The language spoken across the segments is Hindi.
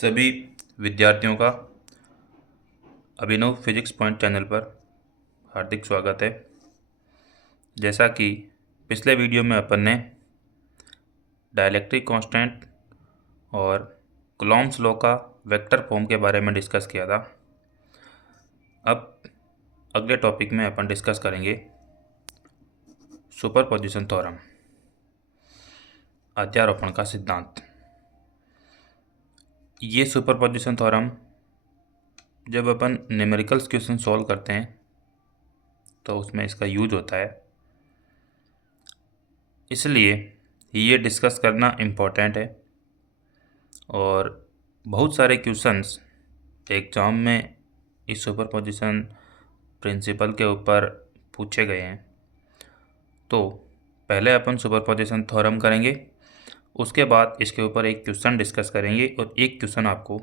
सभी विद्यार्थियों का अभिनव फिजिक्स पॉइंट चैनल पर हार्दिक स्वागत है। जैसा कि पिछले वीडियो में अपन ने डाइलेक्ट्रिक कांस्टेंट और कूलॉम्स लॉ का वेक्टर फॉर्म के बारे में डिस्कस किया था। अब अगले टॉपिक में अपन डिस्कस करेंगे सुपरपोजिशन थ्योरम, अध्यारोपण का सिद्धांत। ये सुपरपोजिशन थ्योरम जब अपन न्यूमेरिकल्स क्वेश्चन सॉल्व करते हैं तो उसमें इसका यूज होता है, इसलिए ये डिस्कस करना इम्पोर्टेंट है। और बहुत सारे क्वेश्चंस एग्ज़ाम में इस सुपरपोजिशन प्रिंसिपल के ऊपर पूछे गए हैं। तो पहले अपन सुपरपोजिशन थ्योरम करेंगे, उसके बाद इसके ऊपर एक क्वेश्चन डिस्कस करेंगे और एक क्वेश्चन आपको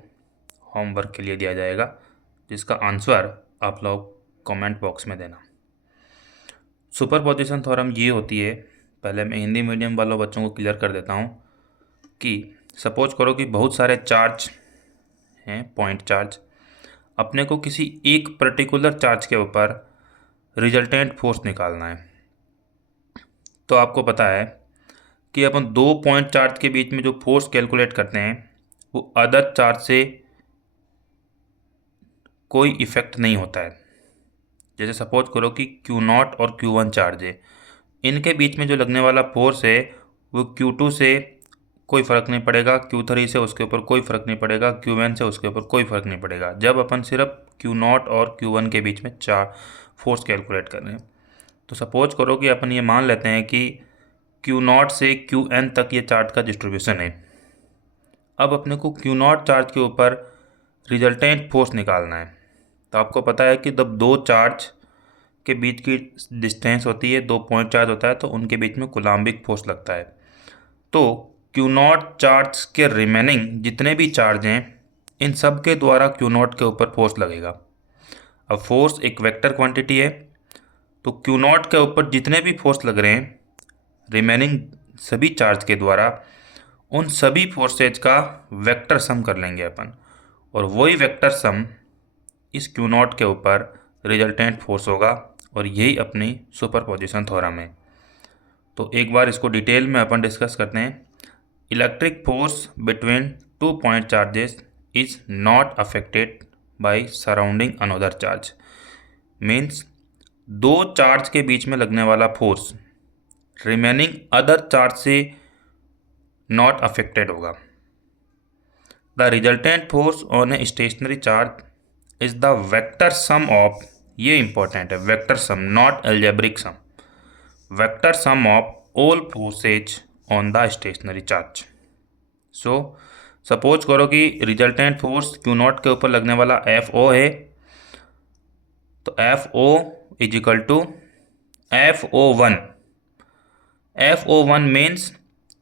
होमवर्क के लिए दिया जाएगा, जिसका आंसर आप लोग कमेंट बॉक्स में देना। सुपरपोजिशन थ्योरम ये होती है, पहले मैं हिंदी मीडियम वालों बच्चों को क्लियर कर देता हूँ कि सपोज करो कि बहुत सारे चार्ज हैं, पॉइंट चार्ज। अपने को किसी एक पर्टिकुलर चार्ज के ऊपर रिजल्टेंट फोर्स निकालना है। तो आपको पता है कि अपन दो पॉइंट चार्ज के बीच में जो फोर्स कैलकुलेट करते हैं वो अदर चार्ज से कोई इफेक्ट नहीं होता है। जैसे सपोज करो कि Q0 और Q1 चार्ज है, इनके बीच में जो लगने वाला फोर्स है वो Q2 से कोई फ़र्क नहीं पड़ेगा, Q3 से उसके ऊपर कोई फ़र्क नहीं पड़ेगा, Q1 से उसके ऊपर कोई फ़र्क नहीं पड़ेगा, जब अपन सिर्फ Q0 और Q1 के बीच में चार फोर्स कैलकुलेट कर रहे हैं। तो सपोज करो कि अपन ये मान लेते हैं कि Q0 से Qn तक ये चार्ज का डिस्ट्रीब्यूशन है। अब अपने को Q0 चार्ज के ऊपर रिजल्टेंट फोर्स निकालना है। तो आपको पता है कि जब दो चार्ज के बीच की डिस्टेंस होती है, दो पॉइंट चार्ज होता है, तो उनके बीच में कूलम्बिक फोर्स लगता है। तो Q0 चार्ज के रिमेनिंग जितने भी चार्ज हैं, इन सब के द्वारा Q0 के ऊपर फोर्स लगेगा। अब फोर्स एक वेक्टर क्वांटिटी है, तो Q0 के ऊपर जितने भी फोर्स लग रहे हैं रिमेनिंग सभी चार्ज के द्वारा, उन सभी फोर्सेज का वेक्टर सम कर लेंगे अपन, और वही वेक्टर सम इस Q0 के ऊपर रिजल्टेंट फोर्स होगा, और यही अपनी सुपरपोजिशन थ्योरम है। तो एक बार इसको डिटेल में अपन डिस्कस करते हैं। Electric force between two point charges is not affected by surrounding another charge. Means दो चार्ज के बीच में लगने वाला फोर्स रिमेनिंग अदर चार्ज से नॉट अफेक्टेड होगा। The resultant force on a stationary charge is the vector sum of, ये इंपॉर्टेंट है, vector sum, not algebraic sum, vector sum of all forces on the stationary charge. So suppose करो कि रिजल्टेंट फोर्स Q0 के ऊपर लगने वाला FO है, तो FO is equal to FO1। FO1 means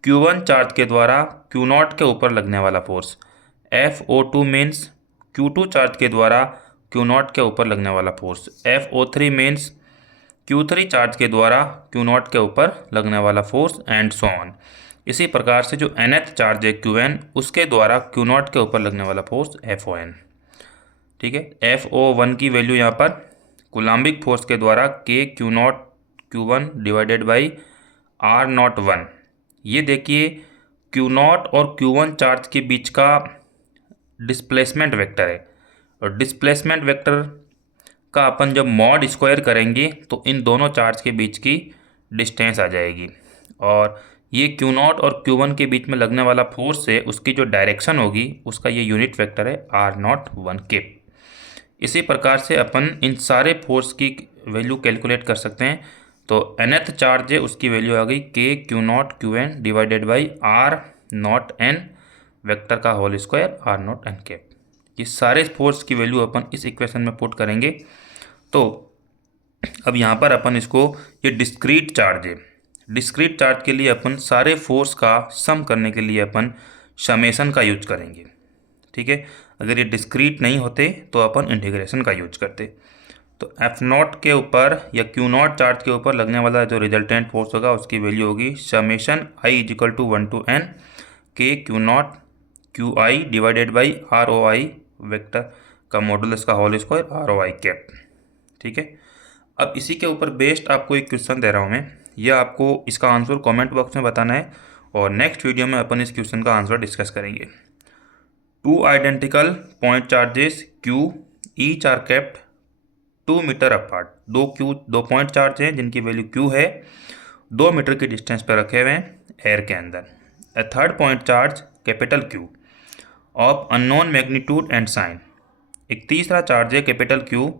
Q1 charge के द्वारा Q0 के ऊपर लगने वाला force. FO2 means Q2 charge के द्वारा Q0 के ऊपर लगने वाला force. FO3 means Q3 charge के द्वारा Q0 के ऊपर लगने वाला फोर्स, एंड सो ऑन। इसी प्रकार से जो nth चार्ज है Qn, उसके द्वारा Q0 के ऊपर लगने वाला फोर्स FON। ठीक है, FO1 की वैल्यू यहाँ पर कूलम्बिक फोर्स के द्वारा K Q0 Q1 divided by R01। ये देखिए Q0 और Q1 चार्ज के बीच का डिस्प्लेसमेंट वेक्टर है, और डिस्प्लेसमेंट वेक्टर का अपन जब मॉड स्क्वायर करेंगे तो इन दोनों चार्ज के बीच की डिस्टेंस आ जाएगी, और ये Q0 और Q1 के बीच में लगने वाला फोर्स है, उसकी जो डायरेक्शन होगी उसका ये यूनिट वेक्टर है R01K। इसी प्रकार से अपन इन सारे फोर्स की वैल्यू कैलकुलेट कर सकते हैं। तो nth चार्ज है, उसकी वैल्यू आ गई K Q0 Qn divided by R0n vector का होल स्क्वायर R0n K। ये सारे फोर्स की वैल्यू अपन इस इक्वेशन में पुट करेंगे। तो अब यहाँ पर अपन इसको, ये डिस्क्रीट चार्ज है, डिस्क्रीट चार्ज के लिए अपन सारे फोर्स का सम करने के लिए अपन समेशन का यूज करेंगे। ठीक है, अगर ये डिस्क्रीट नहीं होते तो अपन इंटीग्रेशन का यूज करते। तो F0 के ऊपर या Q0 चार्ज के ऊपर लगने वाला जो रिजल्टेंट फोर्स होगा उसकी वैल्यू होगी summation i is equal to 1 to n K Q0 Q I divided by R O I vector का मॉडुलस का whole square R O I cap. ठीक है, अब इसी के ऊपर बेस्ड आपको एक क्वेश्चन दे रहा हूँ मैं, यह आपको इसका आंसर कमेंट बॉक्स में बताना है और नेक्स्ट वीडियो में अपन इस क्वेश्चन का आंसर डिस्कस करेंगे। Two identical point charges Q each are kept 2 metre apart. दो पॉइंट चार्ज हैं जिनकी वैल्यू क्यू है, 2 मीटर की डिस्टेंस पर रखे हुए हैं एयर के अंदर। A third point charge capital Q of unknown magnitude and sign. एक तीसरा चार्ज है कैपिटल क्यू,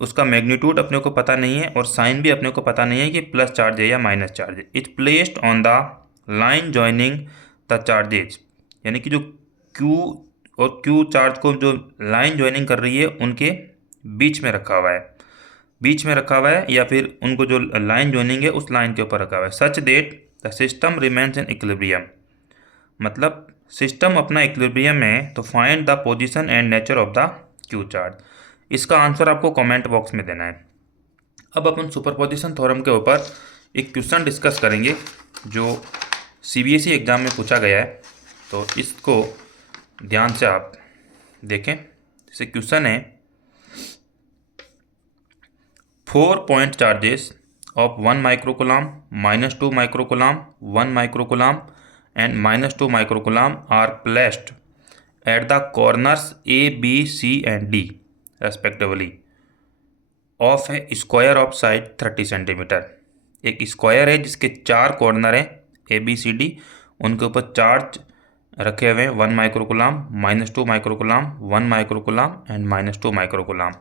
उसका मैग्नीट्यूड अपने को पता नहीं है और साइन भी अपने को पता नहीं है कि प्लस चार्ज है या माइनस चार्ज है। It's placed on the line joining the charges, यानी कि जो क्यू और क्यू चार्ज को जो लाइन ज्वाइनिंग कर रही है उनके बीच में रखा हुआ है, बीच में रखा हुआ है या फिर उनको जो लाइन ज्वाइनिंग है उस लाइन के ऊपर रखा हुआ है। Such that the system remains in equilibrium, मतलब सिस्टम अपना इक्विलिब्रियम में है। तो find the position and nature of the Q charge. इसका आंसर आपको कमेंट बॉक्स में देना है। अब अपन सुपरपोजिशन थ्योरम के ऊपर एक क्वेश्चन डिस्कस करेंगे जो सीबीएसई एग्जाम में पूछा गया है, तो इसको ध्यान से आप देखें। जैसे क्वेश्चन है 4 point charges of 1 microcoulomb, -2 microcoulomb, 1 microcoulomb and -2 microcoulomb are placed at the corners A B C and D respectively of a square of side 30 centimetre. एक स्क्वायर है जिसके 4 कॉर्नर हैं ए बी सी डी, उनके ऊपर चार्ज रखे हुए हैं 1 microcoulomb, -2 microcoulomb, 1 microcoulomb and -2 microcoulomb,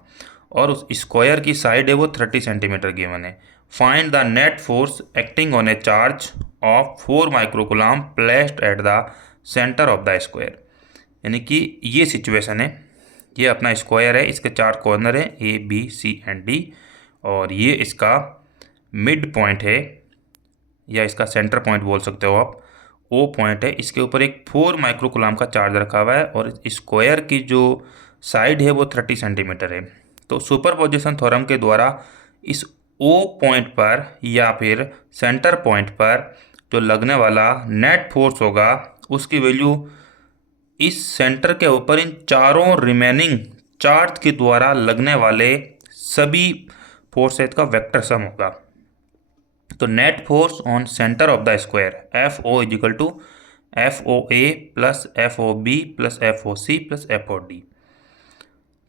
और उस स्क्वायर की साइड है वो 30 सेंटीमीटर गिवन है। Find the net force acting on A charge of 4 microcoulomb placed at the centre of the square. यानी कि ये सिचुएशन है, ये अपना स्क्वायर है, इसके 4 कॉर्नर है A B C and D, और ये इसका मिड पॉइंट है या इसका सेंटर पॉइंट बोल सकते हो आप, ओ पॉइंट है। इसके ऊपर एक 4 माइक्रोकुलाम का चार्ज रखा हुआ है और स्क्वायर की जो साइड है वो 30 सेंटीमीटर है। तो सुपरपोजिशन थ्योरम के द्वारा इस ओ पॉइंट पर या फिर सेंटर पॉइंट पर जो लगने वाला नेट फोर्स होगा उसकी वैल्यू इस सेंटर के ऊपर इन चारों रिमेनिंग चार्ज के द्वारा लगने वाले सभी फोर्सेज का वेक्टर सम होगा। तो net force on centre of the square F O is equal to F O A plus F O B plus F O C plus F O D.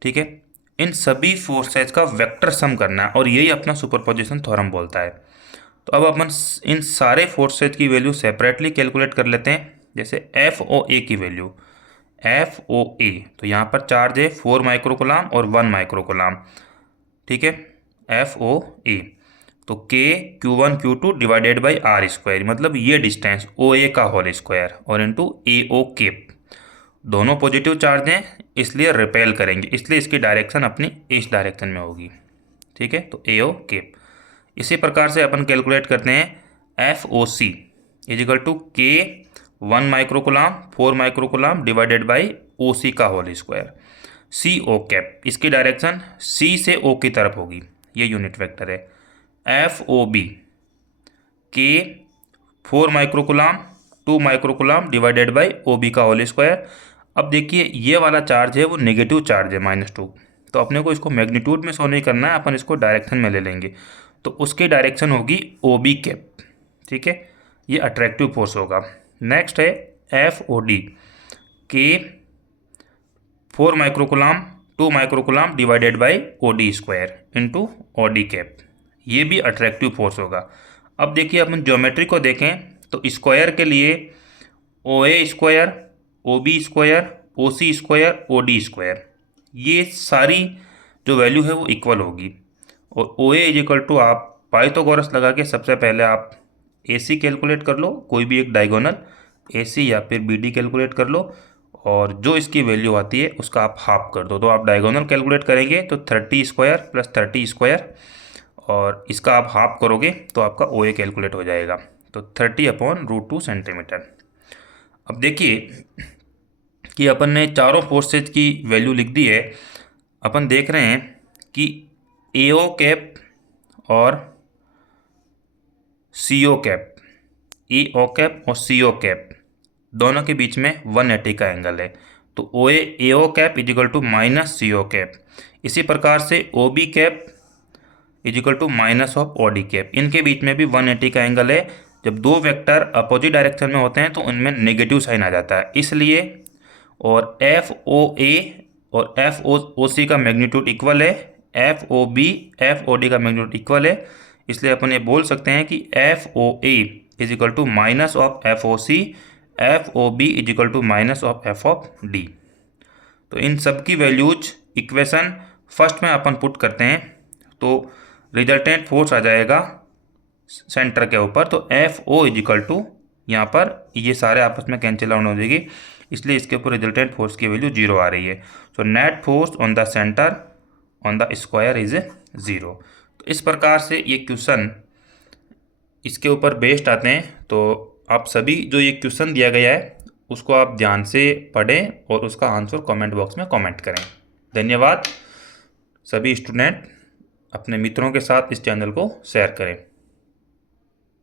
ठीक है, इन सभी फोर्सेज का वेक्टर सम करना है और यही अपना सुपरपोजिशन थ्योरम बोलता है। तो अब अपन इन सारे फोर्सेज की वैल्यू सेपरेटली कैलकुलेट कर लेते हैं। जैसे एफ ओ ए की वैल्यू, एफ ओ ए, तो यहाँ पर चार्ज है 4 माइक्रोकुलाम और 1 माइक्रोकुलाम। ठीक है, एफ ओ ए, तो के Q1 Q2 divided by are square, मतलब ये डिस्टेंस ओ ए का होल स्क्वायर और इंटू ए ओ केप। दोनों पॉजिटिव चार्ज हैं इसलिए रिपेल करेंगे, इसलिए इसकी डायरेक्शन अपनी इस डायरेक्शन में होगी। ठीक है, तो ए ओ केप। इसी प्रकार से अपन कैलकुलेट करते हैं F O C is equal to के 1 microcoulomb 4 microcoulomb divided by O C का whole square. C O cap, इसकी डायरेक्शन सी से ओ की तरफ होगी, ये यूनिट वेक्टर है। एफ ओ बी के 4 microcoulomb 2 microcoulomb divided by O B का होल स्क्वायर। अब देखिए ये वाला चार्ज है वो नेगेटिव चार्ज है -2, तो अपने को इसको मैग्नीट्यूड में शो नहीं करना है, अपन इसको डायरेक्शन में ले लेंगे। तो उसकी डायरेक्शन होगी ओ बी कैप। ठीक है, ये अट्रैक्टिव फोर्स होगा। नेक्स्ट है एफ ओ डी के 4 microcoulomb 2 microcoulomb divided by O D square into O D cap, ये भी अट्रैक्टिव फोर्स होगा। अब देखिए अपन ज्योमेट्री को देखें तो स्क्वायर के लिए ओ ए स्क्वायर, ओ बी स्क्वायर, ओ सी स्क्वायर, ओ डी स्क्वायर, ये सारी जो वैल्यू है वो इक्वल होगी। और ओ ए इज इक्वल टू, आप पाइथागोरस लगा के सबसे पहले आप ए सी कैलकुलेट कर लो, कोई भी एक डायगोनल ए सी या फिर बी डी कैलकुलेट कर लो, और जो इसकी वैल्यू आती है उसका आप हाफ कर दो। तो आप डायगोनल कैलकुलेट करेंगे तो 30 स्क्वायर प्लस 30 स्क्वायर, और इसका आप हाफ करोगे तो आपका ओ ए कैलकुलेट हो जाएगा। तो 30/√2 सेंटीमीटर। अब देखिए कि अपन ने चारों फोर्सेज की वैल्यू लिख दी है। अपन देख रहे हैं कि ए ओ कैप और सी ओ कैप, ए ओ कैप और सी ओ कैप, दोनों के बीच में 180 का एंगल है, तो O A O cap is equal to minus C O cap. इसी प्रकार से O B cap is equal to minus of O D cap, इनके बीच में भी 180 का एंगल है। जब दो वेक्टर अपोजिट डायरेक्शन में होते हैं तो उनमें नेगेटिव साइन आ जाता है, इसलिए और एफ ओ ए और एफ ओ सी का मैग्नीट्यूड इक्वल है, F O B F O D का मैग्नीट्यूड इक्वल है, इसलिए अपन ये बोल सकते हैं कि F O A is equal to minus of F O C, F O B is equal to minus of F of D. तो इन सब की वैल्यूज इक्वेशन फर्स्ट में अपन पुट करते हैं, तो रिजल्टेंट फोर्स आ जाएगा सेंटर के ऊपर, तो F O is equal to, यहाँ पर ये सारे आपस में कैंसिल आउट हो जाएगी, इसलिए इसके ऊपर रिजल्टेंट फोर्स की वैल्यू 0 आ रही है। So net force on the centre on the square is 0। तो इस प्रकार से ये क्वेश्चन इसके ऊपर बेस्ड आते हैं। तो आप सभी जो ये क्वेश्चन दिया गया है उसको आप ध्यान से पढ़ें और उसका आंसर कमेंट बॉक्स में कमेंट करें। धन्यवाद। सभी स्टूडेंट अपने मित्रों के साथ इस चैनल को शेयर करें।